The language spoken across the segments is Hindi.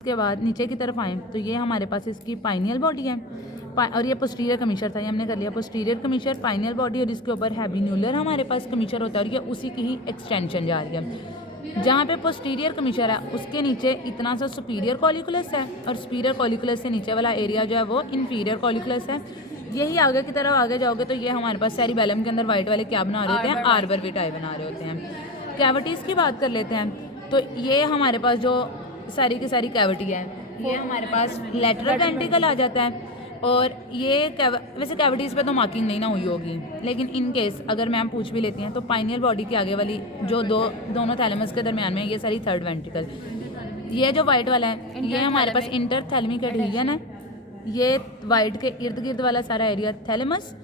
उसके बाद नीचे की तरफ आएँ तो ये हमारे पास इसकी पाइनियल बॉडी है और ये पोस्टीरियर कमीशर था, ये हमने कर लिया पोस्टीरियर कमीशर, पाइनियल बॉडी और इसके ऊपर हैबिन्यूलर हमारे पास कमीशर होता है और ये उसी की ही एक्सटेंशन जा रही है। जहाँ पे पोस्टीरियर कमीशर है उसके नीचे इतना सा सुपीरियर कॉलिकुलस है और सुपीरियर कॉलिकुलस से नीचे वाला एरिया जो है वो इन्फीरियर कॉलिकुलस है। यही आगे की तरफ आगे जाओगे तो ये हमारे पास सेरिबेलम के अंदर वाइट वाले क्या बना रहे होते हैं, आर्बर विटाई बना रहे होते हैं। कैविटीज़ की बात कर लेते हैं तो ये हमारे पास जो सारी की सारी कैविटी है ये हमारे पास लेटरल वेंट्रिकल आ जाता है और ये वैसे कैविटीज़ पे तो मार्किंग नहीं ना हुई होगी, लेकिन इन केस अगर मैम पूछ भी लेती हैं तो पाइनियल बॉडी के आगे वाली जो दोनों थैलेमस के दरमियान में ये सारी थर्ड वेंट्रिकल, ये जो वाइट वाला है ये हमारे पास इंटरथैलेमिक एडहेजन है। ये वाइट के इर्द गिर्द वाला सारा एरिया थैलेमस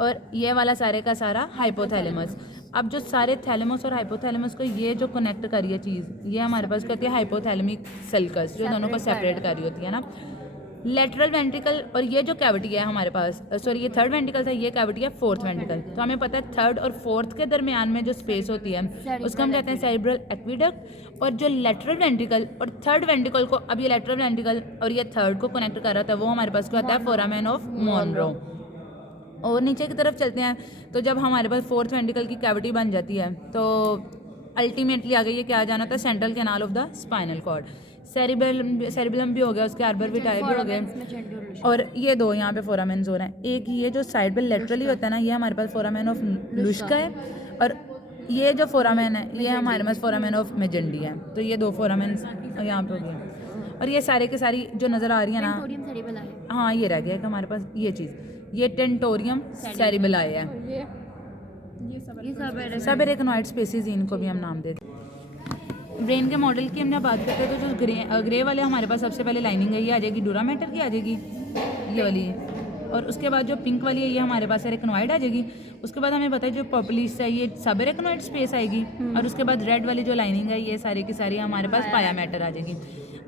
और ये वाला सारे का सारा हाइपोथैलेमस। अब जो सारे थैलेमस और हाइपोथैलेमस को ये जो कनेक्ट कर रही है चीज़ ये हमारे पास कहती है हाइपोथैलेमिक सल्कस, जो दोनों को सेपरेट कर रही होती है ना। लेटरल वेंट्रिकल और ये जो कैविटी है हमारे पास सॉरी ये थर्ड वेंट्रिकल था, ये कैविटी है फोर्थ वेंट्रिकल। तो हमें पता है थर्ड और फोर्थ के दरमियान में जो स्पेस होती है उसको हम कहते हैं सेरिब्रल एक्विडक्ट। और जो लेटरल वेंट्रिकल और थर्ड वेंट्रिकल को, अब ये लेटरल वेंट्रिकल और ये थर्ड को कनेक्ट कर रहा था, वो हमारे पास क्या होता है फोरामेन ऑफ मोनरो। और नीचे की तरफ चलते हैं तो जब हमारे पास फोर्थ वेंट्रिकल की कैविटी बन जाती है तो अल्टीमेटली आगे ये क्या आ जाना था, central canal of the spinal cord. Cerebellum भी हो गया, उसके आर्बर विटाई भी हो गए और ये दो यहाँ पे फोरामेन्स हो रहे हैं। एक ये जो साइड पे लेटरली होता है ना ये हमारे पास फोरामेन ऑफ लुश्का है और ये जो फोरामेन है ये हमारे पास फोरामेन ऑफ मेजेंडी है। तो ये दो फोरामेन्स यहाँ पे हो गए और ये सारे के सारी जो नज़र आ रही है ना, हाँ ये रह गया कि हमारे पास ये चीज़, ये टेंटोरियम सेरिबेलाई है। सब एरेक्नोइड स्पीसीज, इनको भी हम नाम देते हैं। ब्रेन के मॉडल की हम जब बात करते हैं तो जो ग्रे वाले हमारे पास सबसे पहले लाइनिंग है ये आ जाएगी डूरा मैटर की, आ जाएगी ये वाली, और उसके बाद जो पिंक वाली है ये हमारे पास एरेक्नोइड आ जाएगी। उसके बाद हमें पता है जो पर्पलिश है ये सब एरेक्नोइड स्पेस आएगी और उसके बाद रेड वाली जो लाइनिंग है ये सारी की सारी हमारे पास पाया मैटर आ जाएगी।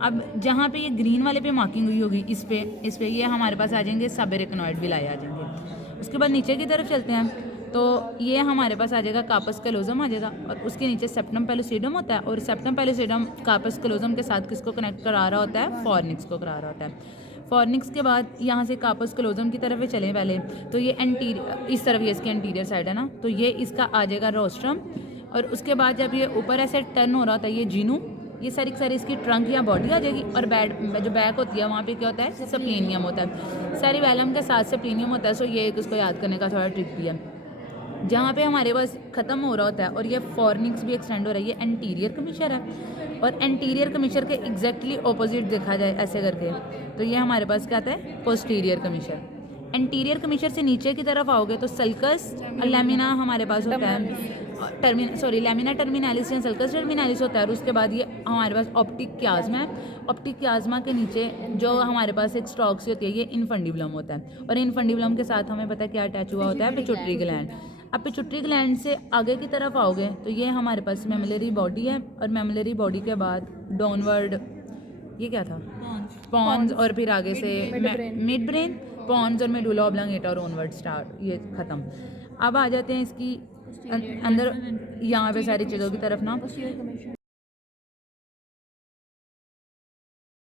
अब जहाँ पे ये ग्रीन वाले पे मार्किंग हुई होगी इस पे ये हमारे पास आ जाएंगे सब एरेक्नोइड भी लाए आ जाएंगे। उसके बाद नीचे की तरफ चलते हैं तो ये हमारे पास आ जाएगा कार्पस कैलोजम आ जाएगा और उसके नीचे सेप्टम पेलोसिडम होता है और सेप्टम पेलोसिडम कार्पस कैलोजम के साथ किसको कनेक्ट करा रहा होता है, फॉर्निक्स को करा रहा होता है। फॉर्निक्स के बाद यहाँ से कार्पस कैलोजम की तरफ चले पहले तो ये एंटीरियर, इस तरफ ये इसकी एंटीरियर साइड है ना, तो ये इसका आ जाएगा रोस्ट्रम और उसके बाद जब ये ऊपर ऐसे टर्न हो रहा होता है ये जीनू, ये सारी की सारी इसकी ट्रंक या बॉडी आ जाएगी और जो बैक होती है वहाँ पे क्या होता है, सेप्लेनियम होता है। सेरिबेलम के साथ सेप्लेनियम होता है। सो ये एक उसको याद करने का थोड़ा ट्रिक भी है। जहाँ पे हमारे पास ख़त्म हो रहा होता है और ये फॉर्निक्स भी एक्सटेंड हो रहा है, ये एंटीरियर कमीशर है और एंटीरियर कमीशर के एग्जैक्टली ऑपोजिट देखा जाए ऐसे करके तो ये हमारे पास क्या आता है, पोस्टीरियर कमीशर। एंटीरियर कमीशर से नीचे की तरफ आओगे तो सल्कस और लैमिना हमारे पास होता है, लैमिना टर्मिनालिस या सल्कस टर्मिनालिस होता है और उसके बाद ये हमारे पास ऑप्टिक क्याज्मा है। ऑप्टिक क्याज्मा के नीचे जो हमारे पास एक स्टॉक सी होती है ये इनफंडिबुलम होता है और इनफंडिबुलम के साथ हमें पता है क्या अटैच हुआ होता है, पिट्यूटरी ग्लैंड। अब पिट्यूटरी ग्लैंड से आगे की तरफ आओगे तो ये हमारे पास मेमोलरी बॉडी है और मेमोलरी बॉडी के बाद डाउनवर्ड ये क्या था, पॉन्स और फिर आगे से मिड ब्रेन, पॉन्स और मेडुला ऑब्लांगेटा और ओनवर्ड स्टार्ट, ये ख़त्म। अब आ जाते हैं इसकी अंदर यहाँ पे सारी चीज़ों की तरफ ना,